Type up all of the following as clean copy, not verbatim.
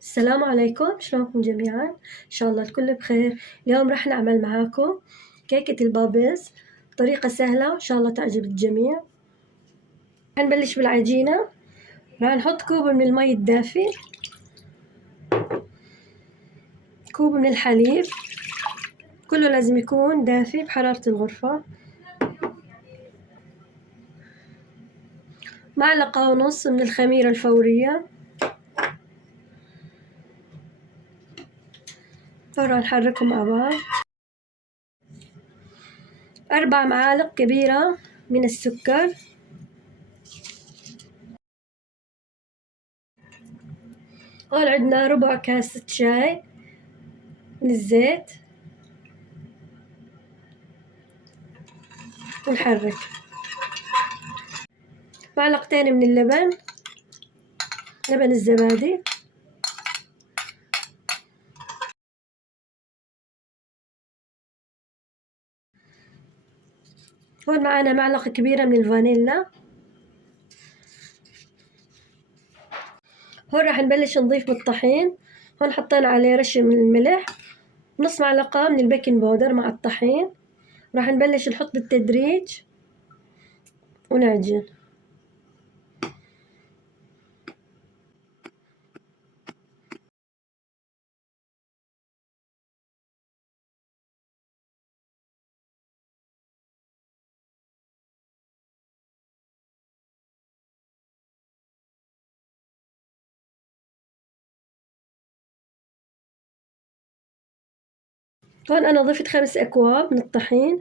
السلام عليكم، شلونكم جميعا؟ إن شاء الله الكل بخير. اليوم راح نعمل معاكم كيكة البابلز بطريقة سهلة وإن شاء الله تعجب الجميع. راح نبلش بالعجينة. راح نحط كوب من المي الدافي، كوب من الحليب، كله لازم يكون دافي بحرارة الغرفة، معلقة ونص من الخميرة الفورية، وراح نحركهم مع بعض. 4 معالق كبيرة من السكر، هون عندنا ربع كاسة شاي من الزيت، ونحرك. معلقتين من اللبن، لبن الزبادي، هون معانا معلقة كبيرة من الفانيلا. هون راح نبلش نضيف بالطحين. هون حطينا عليه رشة من الملح، نص معلقة من البيكنج باودر مع الطحين. راح نبلش نحط بالتدريج ونعجن. هون أنا ضفت 5 أكواب من الطحين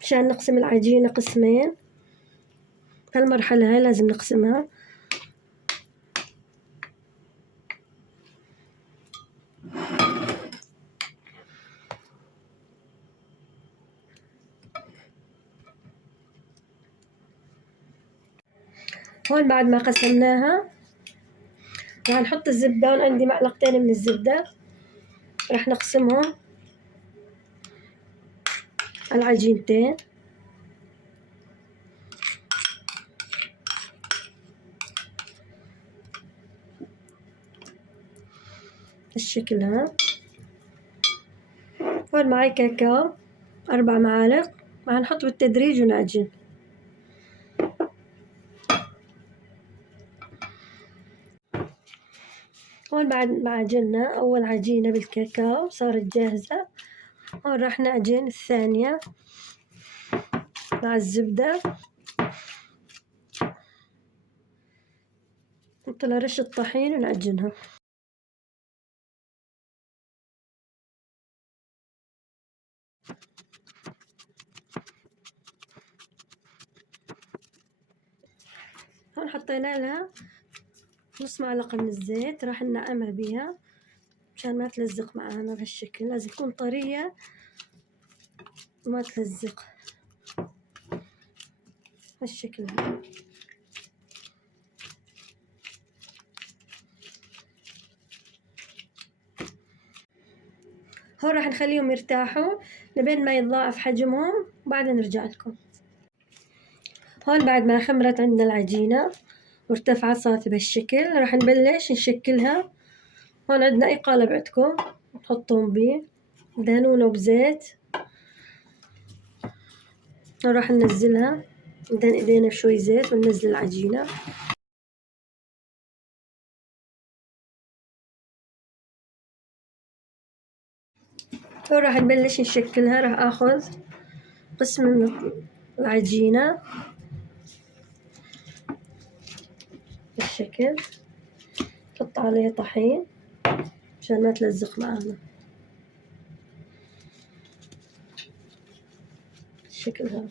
مشان نقسم العجينة قسمين. هالمرحلة هاي لازم نقسمها. هون بعد ما قسمناها راح نحط الزبدة. هون عندي معلقتين من الزبدة، راح نقسمهم على العجينتين بالشكل ها. هون معي كاكاو 4 معالق، راح نحط بالتدريج ونعجن. هون بعد ما عجنا أول عجينة بالكاكاو صارت جاهزة. هون راح نعجن الثانية مع الزبدة، نحط لها رشة طحين ونعجنها. هون حطينا لها نص معلقة من الزيت، راح ننعمها بيها مشان ما تلزق معانا بهالشكل. لازم تكون طرية وما تلزق هالشكل. هون راح نخليهم يرتاحوا لبين ما يتضاعف حجمهم وبعدين نرجع لكم. هون بعد ما خمرت عندنا العجينة وارتفعت صارت بهالشكل، راح نبلش نشكلها. هون عندنا أي قالب عندكم نحطهم بيه، دهنونه بزيت. راح ننزلها، ندهن ايدينا بشوي زيت وننزل العجينة. هون راح نبلش نشكلها. راح اخذ قسم من العجينة بالشكل، نحط عليه طحين عشان ما تلزق معانا بالشكل هذا.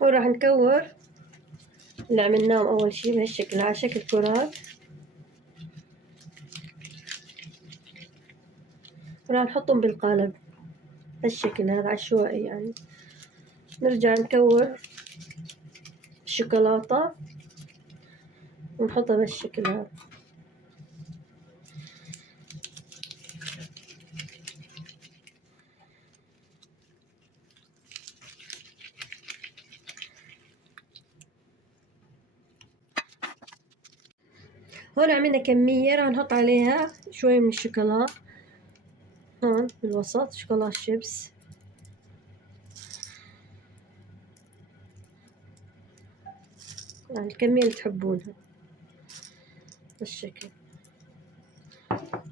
وراح نكور اللي عملناهم أول شي بهالشكل على شكل كرات. وراح نحطهم بالقالب بالشكل هذا عشوائي يعني. نرجع نكور الشوكولاتة ونحطها بالشكل هذا. هون عملنا كمية راح نحط عليها شوي من الشوكولا هون بالوسط، شوكولا شيبس. يعني الكمية اللي تحبونها بالشكل.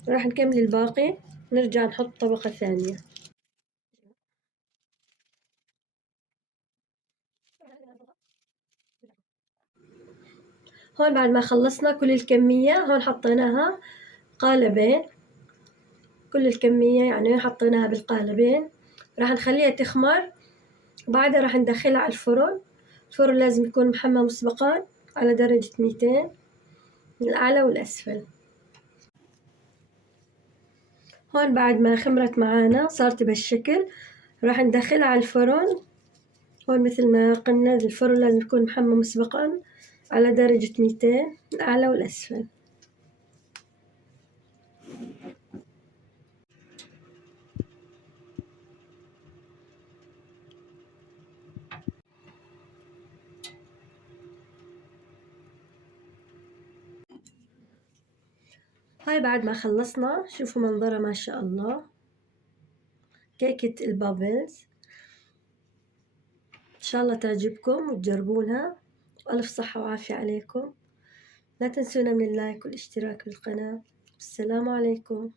راح نكمل الباقي، نرجع نحط طبقة ثانية. هون بعد ما خلصنا كل الكمية هون حطيناها قالبين، كل الكمية يعني حطيناها بالقالبين. راح نخليها تخمر، وبعدها راح ندخلها على الفرن. الفرن لازم يكون محمى مسبقا على درجة 200 من الأعلى والأسفل. هون بعد ما خمرت معانا صارت بهالشكل، راح ندخلها على الفرن. هون مثل ما قلنا الفرن لازم يكون محمى مسبقا على درجة 200 الأعلى والأسفل. هاي بعد ما خلصنا، شوفوا منظرها ما شاء الله، كيكة البابلز. إن شاء الله تعجبكم وتجربونها، وألف صحة وعافية عليكم. لا تنسونا من اللايك والاشتراك بالقناة. السلام عليكم.